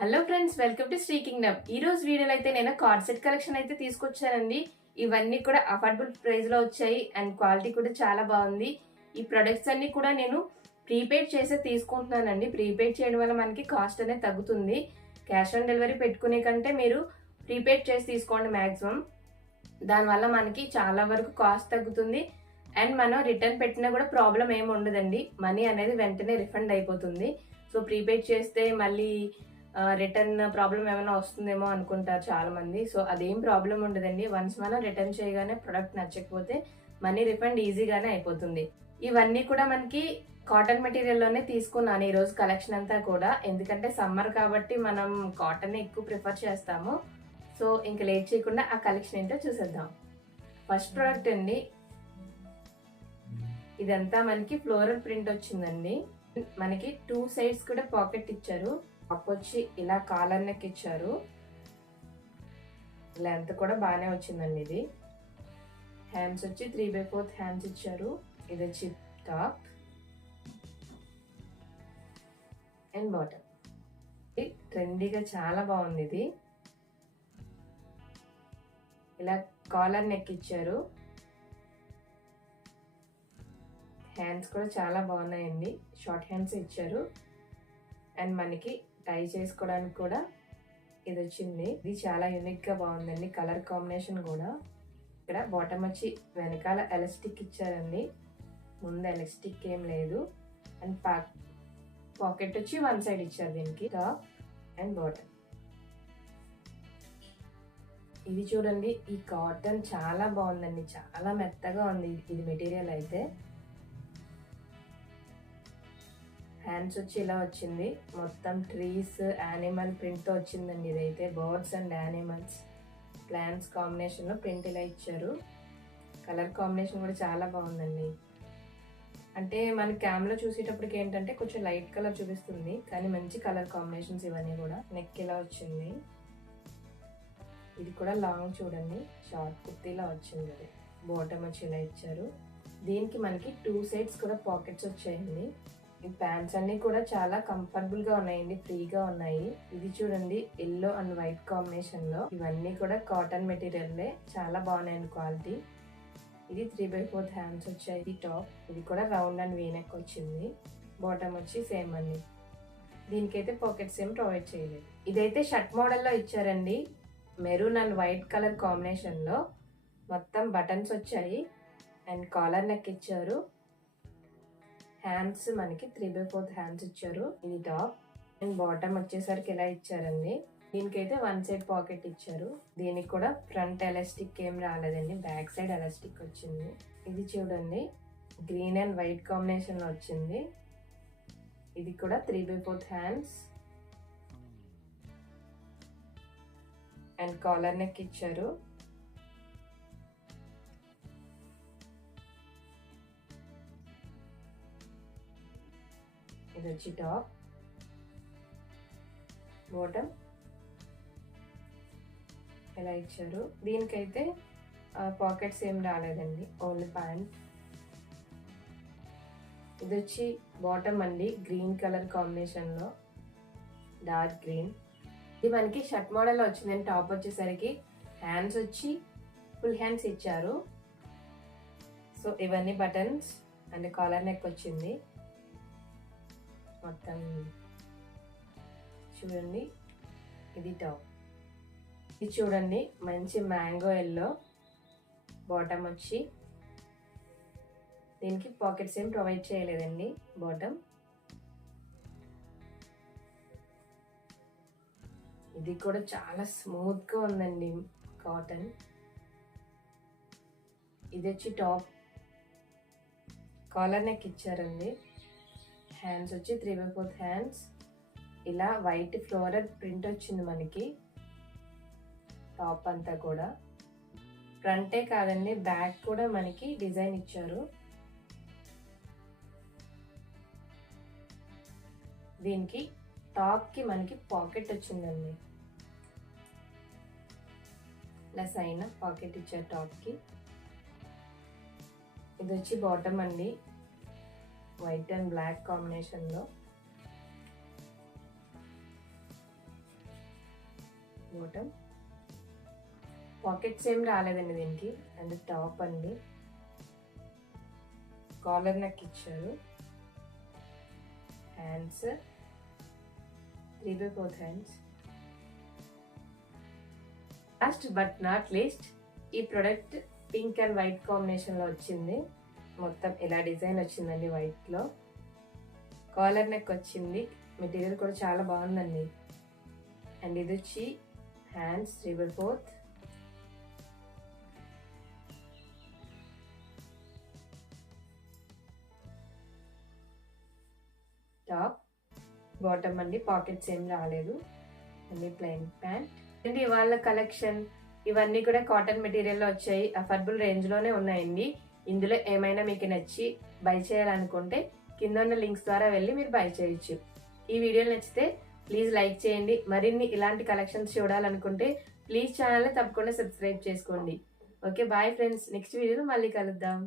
Hello friends, welcome to Sri kingdom. ఈ రోజు వీడియోలో అయితే నేను కార్డ్ సెట్ కలెక్షన్ అయితే తీసుకొచ్చానండి. ఇవన్నీ కూడా అఫోర్డబుల్ ప్రైస్ లో వచ్చాయి అండ్ క్వాలిటీ కూడా చాలా బాగుంది. ఈ ప్రొడక్ట్స్ అన్ని కూడా నేను ప్రీపెయిడ్ చేసే తీసుకుంటున్నానండి. ప్రీపెయిడ్ చేయడం వల్ల మనకి కాస్ట్ అనేది తగ్గుతుంది. క్యాష్ ఆన్ డెలివరీ పెట్టుకునే కంటే మీరు ప్రీపెయిడ్ చేసి తీసుకోండి మాక్సిమం. దానివల్ల మనకి చాలా వరకు కాస్ట్ తగ్గుతుంది అండ్ మనం రిటర్న్ పెట్టినా కూడా ప్రాబ్లం ఏమి ఉండదండి. మనీ అనేది వెంటనే రిఫండ్ అయిపోతుంది. సో ప్రీపెయిడ్ చేస్తే మళ్ళీ రిటర్న్ ప్రాబ్లం ఏమైనా వస్తుందేమో అనుకుంటారు చాలా మంది. సో అదేం ప్రాబ్లం ఉండదండి. వన్స్ మనం రిటర్న్ చేయగానే ప్రొడక్ట్ నచ్చకపోతే మనీ రిఫండ్ ఈజీగానే అయిపోతుంది. ఇవన్నీ కూడా మనకి కాటన్ మెటీరియల్ లోనే తీసుకున్నాను ఈ రోజు కలెక్షన్ అంతా కూడా. ఎందుకంటే సమ్మర్ కాబట్టి మనం కాటన్ ఎక్కువ ప్రిఫర్ చేస్తాము. సో ఇంకా లేట్ చేయకుండా ఆ కలెక్షన్ ఏంటో చూసేద్దాం. ఫస్ట్ ప్రోడక్ట్ అండి, ఇదంతా మనకి ఫ్లోరల్ ప్రింట్ వచ్చిందండి. మనకి 2 సైడ్స్ కూడా పాకెట్ ఇచ్చారు. అప్ వచ్చి ఇలా కాలర్ నెక్ ఇచ్చారు. లెంత్ కూడా బాగానే వచ్చిందండి. ఇది హ్యాండ్స్ వచ్చి 3/4 హ్యాండ్స్ ఇచ్చారు. ఇది వచ్చి టాప్ అండ్ బాటమ్. ట్రెండీగా చాలా బాగుంది. ఇది ఇలా కాలర్ నెక్ ఇచ్చారు. హ్యాండ్స్ కూడా చాలా బాగున్నాయండి. షార్ట్ హ్యాండ్స్ ఇచ్చారు అండ్ మనకి టై చేసుకోవడానికి కూడా ఇది వచ్చింది. ఇది చాలా యూనిక్ గా బాగుందండి. కలర్ కాంబినేషన్ కూడా. ఇక్కడ బాటమ్ వచ్చి వెనకాల ఎలాస్టిక్ ఇచ్చారండి. ముందు ఎలాస్టిక్ ఏం లేదు. అండ్ పాకెట్ వచ్చి 1 సైడ్ ఇచ్చారు. దీనికి టాప్ అండ్ బాటమ్. ఇది చూడండి, ఈ కాటన్ చాలా బాగుందండి. చాలా మెత్తగా ఉంది ఇది మెటీరియల్ అయితే. హ్యాండ్స్ వచ్చి ఇలా వచ్చింది. మొత్తం ట్రీస్, యానిమల్ ప్రింట్ తో వచ్చిందండి. ఇదైతే birds and animals, plants combination లో ప్రింట్ ఇలా ఇచ్చారు. కలర్ కాంబినేషన్ కూడా చాలా బాగుందండి. అంటే మన క్యామ్లో చూసేటప్పటికి ఏంటంటే కొంచెం లైట్ కలర్ చూపిస్తుంది, కానీ మంచి కలర్ కాంబినేషన్స్ ఇవన్నీ కూడా. నెక్ ఇలా వచ్చింది. ఇది కూడా లాంగ్ చూడండి, షార్ట్ కుర్తీలా వచ్చింది. అది బాటమ్ వచ్చి ఇలా ఇచ్చారు. దీనికి మనకి 2 సైడ్స్ కూడా పాకెట్స్ వచ్చాయండి. ఈ ప్యాంట్స్ అన్ని కూడా చాలా కంఫర్టబుల్ గా ఉన్నాయండి, ఫ్రీగా ఉన్నాయి. ఇది చూడండి, ఎల్లో అండ్ వైట్ కాంబినేషన్ లో. ఇవన్నీ కూడా కాటన్ మెటీరియల్లే, చాలా బాగున్నాయండి క్వాలిటీ. ఇది 3/4 హ్యాండ్స్ వచ్చాయి. ఈ టాప్ ఇది కూడా రౌండ్ అండ్ వీనెక్ వచ్చింది. బాటమ్ వచ్చి సేమ్ అండి. దీనికైతే పాకెట్స్ ఏం ప్రొవైడ్ చేయలేదు. ఇదైతే షర్ట్ మోడల్లో ఇచ్చారండి. Maroon and white colour combination లో మొత్తం బటన్స్ వచ్చాయి అండ్ కాలర్ నెక్ ఇచ్చారు. హ్యాండ్స్ మనకి 3/4 హ్యాండ్స్ ఇచ్చారు. ఇది టాప్ అండ్ బాటమ్ వచ్చేసరికి ఇలా ఇచ్చారండి. దీనికైతే 1 సైడ్ పాకెట్ ఇచ్చారు. దీనికి కూడా ఫ్రంట్ ఎలాస్టిక్ ఏం రాలేదండి, బ్యాక్ సైడ్ ఎలాస్టిక్ వచ్చింది. ఇది చూడండి, గ్రీన్ అండ్ వైట్ కాంబినేషన్ లో వచ్చింది. ఇది కూడా 3/4 హ్యాండ్స్ అండ్ కాలర్ నెక్ ఇచ్చారు. ఇది వచ్చి టాప్, బాటమ్ ఎలా ఇచ్చారు. దీనికైతే పాకెట్స్ ఏం రాలేదండి, ఓన్లీ ప్యాంట్. ఇది వచ్చి బాటమ్ అండి, గ్రీన్ కలర్ కాంబినేషన్ లో, డార్క్ గ్రీన్. ఇది మనకి షర్ట్ మోడల్ వచ్చిందండి. టాప్ వచ్చేసరికి హ్యాండ్స్ వచ్చి ఫుల్ హ్యాండ్స్ ఇచ్చారు. సో ఇవన్నీ బటన్స్ అండ్ కాలర్ నెక్ వచ్చింది. మొత్తం చూడండి, ఇది టాప్. ఇది చూడండి, మంచి మ్యాంగో ఎల్లో. బాటమ్ వచ్చి దీనికి పాకెట్స్ ఏం ప్రొవైడ్ చేయలేదండి. బాటమ్ ఇది కూడా చాలా స్మూత్ గా ఉందండి కాటన్. ఇది వచ్చి టాప్, కాలర్ నెక్ ఇచ్చారండి. హ్యాండ్స్ వచ్చి 3/4 హ్యాండ్స్. ఇలా వైట్ ఫ్లోరల్ ప్రింట్ వచ్చింది మనకి టాప్ అంతా కూడా. ఫ్రంటే కాదండి, బ్యాక్ కూడా మనకి డిజైన్ ఇచ్చారు. దీనికి టాప్ కి మనకి పాకెట్ వచ్చిందండి. ఇలా సైన్ పాకెట్ ఇచ్చారు టాప్ కి. ఇది వచ్చి బాటమ్ అండి, వైట్ అండ్ బ్లాక్ కాంబినేషన్ లో. బాటమ్. పాకెట్స్ ఏం రాలేదండి దీనికి. అండ్ టాప్ అండి, కాలర్ నెక్ ఇచ్చారు. Hands 3/4 hands. Last but not least, ఈ product pink and white combination లో వచ్చింది. మొత్తం ఇలా డిజైన్ వచ్చిందండి వైట్ లో. కాలర్ నెక్ వచ్చింది. మెటీరియల్ కూడా చాలా బాగుందండి. అండ్ ఇది వచ్చి హ్యాండ్స్ 3/4. టాప్, బాటమ్ అండి, పాకెట్స్ ఏం రాలేదు. అన్ని ప్లెయిన్ ప్యాంట్. అండ్ ఇవాళ కలెక్షన్ ఇవన్నీ కూడా కాటన్ మెటీరియల్లో వచ్చాయి. అఫోర్డబుల్ రేంజ్ లోనే ఉన్నాయండి. ఇందులో ఏమైనా మీకు నచ్చి బై చేయాలనుకుంటే కింద ఉన్న లింక్స్ ద్వారా వెళ్ళి మీరు బై చేయొచ్చు. ఈ వీడియో నచ్చితే ప్లీజ్ లైక్ చేయండి. మరిన్ని ఇలాంటి కలెక్షన్స్ చూడాలనుకుంటే ప్లీజ్ ఛానల్ని తప్పకుండా సబ్స్క్రైబ్ చేసుకోండి. Okay, bye friends. నెక్స్ట్ వీడియోలో మళ్ళీ కలుద్దాం.